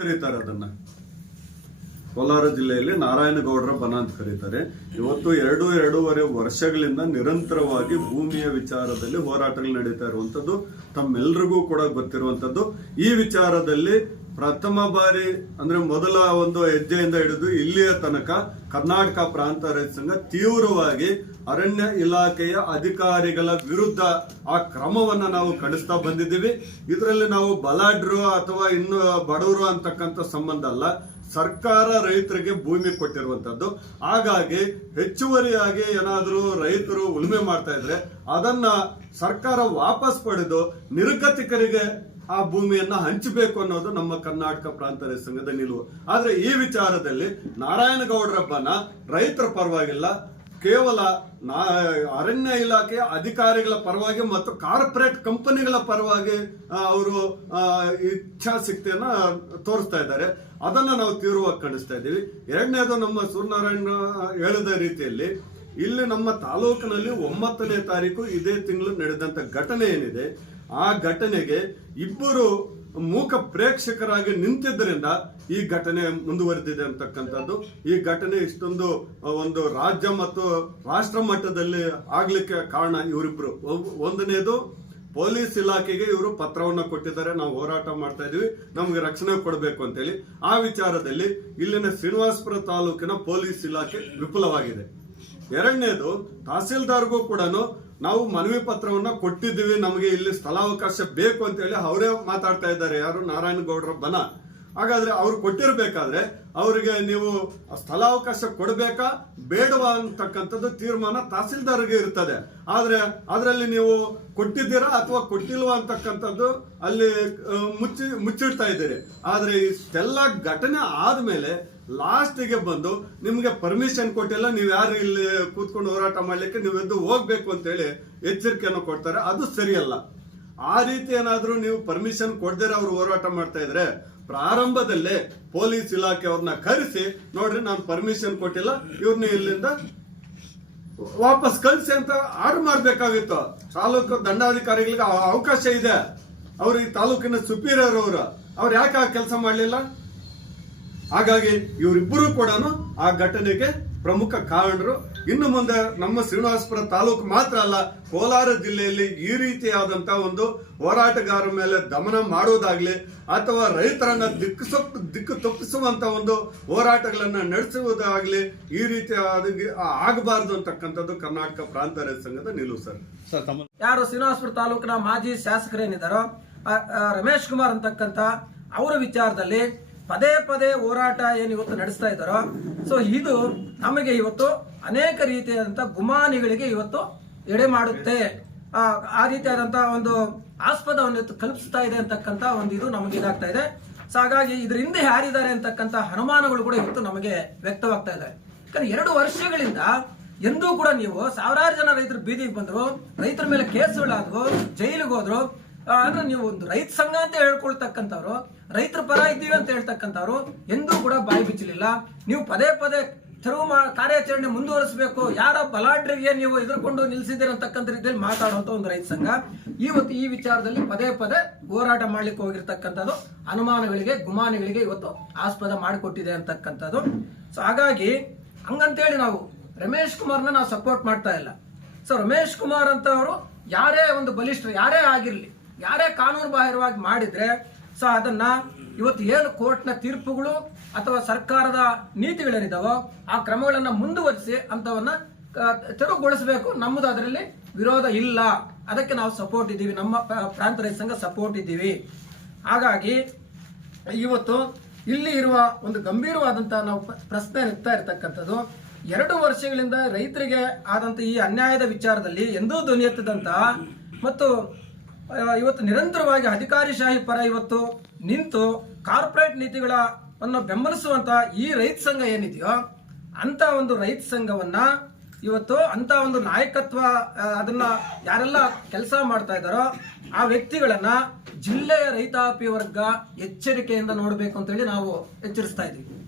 ಕರೀತಾರೆ ಅದನ್ನ. ಕೋಲಾರ ಜಿಲ್ಲೆಯಲ್ಲಿ ನಾರಾಯಣಗೌಡರ ಬನ ಅಂತ ಕರೀತಾರೆ. ಇವತ್ತು 2-2.5 ವರ್ಷಗಳಿಂದ ನಿರಂತರವಾಗಿ ಭೂಮಿಯ ವಿಚಾರದಲ್ಲಿ ಹೋರಾಟಗಳು ನಡೀತಾ ಇರುವಂತದ್ದು ತಮ್ಮೆಲ್ರಿಗೂ ಕೂಡ ಗೊತ್ತಿರುವಂತದ್ದು. ಈ ವಿಚಾರದಲ್ಲಿ ಪ್ರಥಮ ಬಾರಿ ಅಂದ್ರೆ ಮೊದಲ ಒಂದು ಹೆಜ್ಜೆಯಿಂದ ಹಿಡಿದು ಇಲ್ಲಿಯ ತನಕ ಕರ್ನಾಟಕ ಪ್ರಾಂತ ರೈತ ಸಂಘ ತೀವ್ರವಾಗಿ ಅರಣ್ಯ ಇಲಾಖೆಯ ಅಧಿಕಾರಿಗಳ ವಿರುದ್ಧ ಆ ಕ್ರಮವನ್ನ ನಾವು ಖಂಡಿಸ್ತಾ ಬಂದಿದ್ದೀವಿ. ಇದರಲ್ಲಿ ನಾವು ಬಲಾಢ್ಯರು ಅಥವಾ ಇನ್ನು ಬಡವರು ಅಂತಕ್ಕಂಥ ಸಂಬಂಧ ಅಲ್ಲ. ಸರ್ಕಾರ ರೈತರಿಗೆ ಭೂಮಿ ಕೊಟ್ಟಿರುವಂತದ್ದು. ಹಾಗಾಗಿ ಹೆಚ್ಚುವರಿಯಾಗಿ ಏನಾದರೂ ರೈತರು ಉಳುಮೆ ಮಾಡ್ತಾ ಇದ್ರೆ ಅದನ್ನ ಸರ್ಕಾರ ವಾಪಸ್ ಪಡೆದು ನಿರ್ಗತಿಕರಿಗೆ ಆ ಭೂಮಿಯನ್ನ ಹಂಚಬೇಕು ಅನ್ನೋದು ನಮ್ಮ ಕರ್ನಾಟಕ ಪ್ರಾಂತ ರೈತ ಸಂಘದ ನಿಲುವು. ಆದ್ರೆ ಈ ವಿಚಾರದಲ್ಲಿ ನಾರಾಯಣಗೌಡರ ಬನ ರೈತರ ಪರವಾಗಿಲ್ಲ, ಕೇವಲ ಅರಣ್ಯ ಇಲಾಖೆಯ ಅಧಿಕಾರಿಗಳ ಪರವಾಗಿ ಮತ್ತು ಕಾರ್ಪೊರೇಟ್ ಕಂಪನಿಗಳ ಪರವಾಗಿ ಅವರು ಇಚ್ಛಾಶಕ್ತಿಯನ್ನ ತೋರಿಸ್ತಾ ಇದ್ದಾರೆ. ಅದನ್ನ ನಾವು ತೀವ್ರವಾಗಿ ಖಂಡಿಸ್ತಾ ಇದ್ದೀವಿ. ಎರಡನೇದು, ನಮ್ಮ ಸೂರ್ಯನಾರಾಯಣ ಹೇಳಿದ ರೀತಿಯಲ್ಲಿ ಇಲ್ಲಿ ನಮ್ಮ ತಾಲೂಕಿನಲ್ಲಿ 9ನೇ ತಾರೀಕು ಇದೇ ತಿಂಗಳು ನಡೆದಂತ ಘಟನೆ ಏನಿದೆ, ಆ ಘಟನೆಗೆ ಇಬ್ಬರು ಮೂಕ ಪ್ರೇಕ್ಷಕರಾಗಿ ನಿಂತಿದ್ದರಿಂದ ಈ ಘಟನೆ ಮುಂದುವರೆದಿದೆ ಅಂತಕ್ಕಂಥದ್ದು. ಈ ಘಟನೆ ಇಷ್ಟೊಂದು ಒಂದು ರಾಜ್ಯ ಮತ್ತು ರಾಷ್ಟ್ರ ಮಟ್ಟದಲ್ಲಿ ಆಗ್ಲಿಕ್ಕೆ ಕಾರಣ ಇವರಿಬ್ರು. ಒಂದನೇದು, ಪೊಲೀಸ್ ಇಲಾಖೆಗೆ ಇವರು ಪತ್ರವನ್ನ ಕೊಟ್ಟಿದ್ದಾರೆ, ನಾವು ಹೋರಾಟ ಮಾಡ್ತಾ ಇದೀವಿ, ನಮ್ಗೆ ರಕ್ಷಣೆ ಕೊಡಬೇಕು ಅಂತೇಳಿ. ಆ ವಿಚಾರದಲ್ಲಿ ಇಲ್ಲಿನ ಶ್ರೀನಿವಾಸಪುರ ತಾಲೂಕಿನ ಪೊಲೀಸ್ ಇಲಾಖೆ ವಿಫಲವಾಗಿದೆ. ಎರಡನೇದು, ತಹಸೀಲ್ದಾರ್ಗೂ ಕೂಡ ನಾವು ಮನವಿ ಪತ್ರವನ್ನ ಕೊಟ್ಟಿದ್ದೀವಿ, ನಮಗೆ ಇಲ್ಲಿ ಸ್ಥಳಾವಕಾಶ ಬೇಕು ಅಂತ ಹೇಳಿ ಅವರೇ ಮಾತಾಡ್ತಾ ಇದ್ದಾರೆ. ಯಾರು? ನಾರಾಯಣಗೌಡರ ಬನ. ಹಾಗಾದ್ರೆ ಅವ್ರು ಕೊಟ್ಟಿರ್ಬೇಕಾದ್ರೆ ಅವರಿಗೆ ನೀವು ಸ್ಥಳಾವಕಾಶ ಕೊಡಬೇಕಾ ಬೇಡವಾ ಅಂತಕ್ಕಂಥದ್ದು ತೀರ್ಮಾನ ತಹಸೀಲ್ದಾರ್ಗೆ ಇರ್ತದೆ. ಆದ್ರೆ ಅದರಲ್ಲಿ ನೀವು ಕೊಟ್ಟಿದ್ದೀರಾ ಅಥವಾ ಕೊಟ್ಟಿಲ್ವಾ ಅಂತಕ್ಕಂಥದ್ದು ಅಲ್ಲಿ ಮುಚ್ಚಿಡ್ತಾ ಇದ್ದೀರಿ. ಆದ್ರೆ ಇಷ್ಟೆಲ್ಲ ಘಟನೆ ಆದ್ಮೇಲೆ ಲಾಸ್ಟಿಗೆ ಬಂದು ನಿಮ್ಗೆ ಪರ್ಮಿಷನ್ ಕೊಟ್ಟಿಲ್ಲ, ನೀವು ಯಾರು ಇಲ್ಲಿ ಕೂತ್ಕೊಂಡು ಹೋರಾಟ ಮಾಡ್ಲಿಕ್ಕೆ, ನೀವು ಎದ್ದು ಹೋಗ್ಬೇಕು ಅಂತ ಹೇಳಿ ಎಚ್ಚರಿಕೆಯನ್ನು ಕೊಡ್ತಾರೆ. ಅದು ಸರಿಯಲ್ಲ. ಆ ರೀತಿ ಏನಾದ್ರೂ ನೀವು ಪರ್ಮಿಷನ್ ಕೊಡದಿರ ಅವ್ರು ಹೋರಾಟ ಮಾಡ್ತಾ ಇದ್ರೆ ಪ್ರಾರಂಭದಲ್ಲೇ ಪೊಲೀಸ್ ಇಲಾಖೆಯವ್ರನ್ನ ಕರೆಸಿ, ನೋಡ್ರಿ ನಾನು ಪರ್ಮಿಷನ್ ಕೊಟ್ಟಿಲ್ಲ, ಇವ್ರನ್ನ ಇಲ್ಲಿಂದ ವಾಪಸ್ ಕಳಿಸಿ ಅಂತ ಆರ್ಡರ್ ಮಾಡ್ಬೇಕಾಗಿತ್ತು. ತಾಲೂಕು ದಂಡಾಧಿಕಾರಿಗಳಿಗೆ ಅವಕಾಶ ಇದೆ, ಅವ್ರು ಈ ತಾಲೂಕಿನ ಸುಪೀರಿಯರ್ ಅವ್ರು ಯಾಕೆ ಆ ಕೆಲಸ ಮಾಡಲಿಲ್ಲ? ಹಾಗಾಗಿ ಇವರಿಬ್ಬರು ಕೂಡ ಆ ಘಟನೆಗೆ ಪ್ರಮುಖ ಕಾರಣರು. ಇನ್ನು ಮುಂದೆ ನಮ್ಮ ಶ್ರೀನಿವಾಸಪುರ ತಾಲೂಕು ಮಾತ್ರ ಅಲ್ಲ, ಕೋಲಾರ ಜಿಲ್ಲೆಯಲ್ಲಿ ಈ ರೀತಿಯಾದಂತಹ ಒಂದು ಹೋರಾಟಗಾರರ ಮೇಲೆ ದಮನ ಮಾಡುವುದಾಗ್ಲಿ ಅಥವಾ ರೈತರನ್ನ ದಿಕ್ಕು ತಪ್ಪಿಸುವಂತ ಒಂದು ಹೋರಾಟಗಳನ್ನ ನಡೆಸುವುದಾಗ್ಲಿ ಈ ರೀತಿ ಆಗಬಾರದು ಅಂತಕ್ಕಂಥದ್ದು ಕರ್ನಾಟಕ ಪ್ರಾಂತ ರೈತ ಸಂಘದ ನಿಲುವು. ಸರ್, ಯಾರು ಶ್ರೀನಿವಾಸಪುರ ತಾಲೂಕಿನ ಮಾಜಿ ಶಾಸಕರೇನಿದ್ದಾರೋ ರಮೇಶ್ ಕುಮಾರ್ ಅಂತಕ್ಕಂಥ ಅವರ ವಿಚಾರದಲ್ಲಿ ಪದೇ ಪದೇ ಹೋರಾಟ ಏನು ಇವತ್ತು ನಡೆಸ್ತಾ ಇದ್ದಾರೋ, ಸೊ ಇದು ನಮಗೆ ಇವತ್ತು ಅನೇಕ ರೀತಿಯಾದಂತಹ ಗುಮಾನಿಗಳಿಗೆ ಇವತ್ತು ಎಡೆ ಮಾಡುತ್ತೆ. ಆ ರೀತಿಯಾದಂತಹ ಒಂದು ಆಸ್ಪದವನ್ನು ಇವತ್ತು ಕಲ್ಪಿಸ್ತಾ ಇದೆ ಅಂತಕ್ಕಂಥ ಒಂದು ಇದು ನಮಗೆ ಇದಾಗ್ತಾ ಇದೆ. ಸೊ ಹಾಗಾಗಿ ಇದ್ರ ಹಿಂದೆ ಯಾರಿದ್ದಾರೆ ಅಂತಕ್ಕಂಥ ಅನುಮಾನಗಳು ಕೂಡ ಇವತ್ತು ನಮಗೆ ವ್ಯಕ್ತವಾಗ್ತಾ ಇದೆ. ಯಾಕಂದ್ರೆ 2 ವರ್ಷಗಳಿಂದ ಎಂದೂ ಕೂಡ ನೀವು ಸಾವಿರಾರು ಜನ ರೈತರು ಬೀದಿಗೆ ಬಂದ್ರು, ರೈತರ ಮೇಲೆ ಕೇಸುಗಳಾದ್ವು, ಜೈಲಿಗೆ ಹೋದ್ರು. ಅಂದ್ರೆ ನೀವು ಒಂದು ರೈತ ಸಂಘ ಅಂತ ಹೇಳ್ಕೊಳ್ತಕ್ಕಂಥವ್ರು, ರೈತರ ಪರ ಇದ್ದೀವಿ ಅಂತ ಹೇಳ್ತಕ್ಕಂಥವ್ರು ಎಂದೂ ಕೂಡ ಬಾಯಿ ಬಿಚ್ಚಲಿಲ್ಲ. ನೀವು ಪದೇ ಪದೇ ತೆರವು ಕಾರ್ಯಾಚರಣೆ ಮುಂದುವರಿಸಬೇಕು, ಯಾರ ಬಲಾಢ್ಯರಿಗೆ ನೀವು ಎದುರ್ಕೊಂಡು ನಿಲ್ಸಿದ್ದೀರಿ ಅಂತಕ್ಕಂಥ ರೀತಿಯಲ್ಲಿ ಮಾತಾಡುವಂತ ಒಂದು ರೈತ ಸಂಘ ಇವತ್ತು ಈ ವಿಚಾರದಲ್ಲಿ ಪದೇ ಪದೇ ಹೋರಾಟ ಮಾಡ್ಲಿಕ್ಕೆ ಹೋಗಿರ್ತಕ್ಕಂಥದ್ದು ಅನುಮಾನಗಳಿಗೆ, ಗುಮಾನಿಗಳಿಗೆ ಇವತ್ತು ಆಸ್ಪದ ಮಾಡಿಕೊಟ್ಟಿದೆ ಅಂತಕ್ಕಂಥದ್ದು. ಸೊ ಹಾಗಾಗಿ ಹಂಗಂತೇಳಿ ನಾವು ರಮೇಶ್ ಕುಮಾರ್ನ ನಾವು ಸಪೋರ್ಟ್ ಮಾಡ್ತಾ ಇಲ್ಲ. ಸೊ ರಮೇಶ್ ಕುಮಾರ್ ಅಂತ ಅವರು ಯಾರೇ ಒಂದು ಬಲಿಷ್ಠರು ಯಾರೇ ಆಗಿರ್ಲಿ, ಯಾರೇ ಕಾನೂನು ಬಾಹಿರವಾಗಿ ಮಾಡಿದ್ರೆ ಸೊ ಅದನ್ನ ಇವತ್ತು ಏನು ಕೋರ್ಟ್ನ ತೀರ್ಪುಗಳು ಅಥವಾ ಸರ್ಕಾರದ ನೀತಿಗಳೇನಿದಾವೋ ಆ ಕ್ರಮಗಳನ್ನ ಮುಂದುವರಿಸಿ ಅಂತವನ್ನ ತೆರವುಗೊಳಿಸಬೇಕು. ನಮ್ಮದು ಅದರಲ್ಲಿ ವಿರೋಧ ಇಲ್ಲ, ಅದಕ್ಕೆ ನಾವು ಸಪೋರ್ಟ್ ಇದ್ದೀವಿ, ನಮ್ಮ ಪ್ರಾಂತ ರೈತ ಸಂಘ ಸಪೋರ್ಟ್ ಇದ್ದೀವಿ. ಹಾಗಾಗಿ ಇವತ್ತು ಇಲ್ಲಿ ಇರುವ ಒಂದು ಗಂಭೀರವಾದಂತಹ ನಾವು ಪ್ರಶ್ನೆ ಎತ್ತಾ ಇರತಕ್ಕಂಥದ್ದು, 2 ವರ್ಷಗಳಿಂದ ರೈತರಿಗೆ ಆದಂತ ಈ ಅನ್ಯಾಯದ ವಿಚಾರದಲ್ಲಿ ಎಂದೂ ಧ್ವನಿ ಎತ್ತದಂತಹ ಮತ್ತು ಇವತ್ತು ನಿರಂತರವಾಗಿ ಅಧಿಕಾರಿಶಾಹಿ ಪರ ಇವತ್ತು ನಿಂತು ಕಾರ್ಪೊರೇಟ್ ನೀತಿಗಳನ್ನು ಬೆಂಬಲಿಸುವಂತ ಈ ರೈತ ಸಂಘ ಏನಿದೆಯೋ ಅಂತ ಒಂದು ರೈತ ಸಂಘವನ್ನ ಇವತ್ತು ಅಂತ ಒಂದು ನಾಯಕತ್ವ ಅದನ್ನ ಯಾರೆಲ್ಲ ಕೆಲಸ ಮಾಡ್ತಾ ಇದ್ದಾರೋ ಆ ವ್ಯಕ್ತಿಗಳನ್ನ ಜಿಲ್ಲೆಯ ರೈತಾಪಿ ವರ್ಗ ಎಚ್ಚರಿಕೆಯಿಂದ ನೋಡಬೇಕು ಅಂತ ಹೇಳಿ ನಾವು ಎಚ್ಚರಿಸ್ತಾ ಇದ್ದೀವಿ.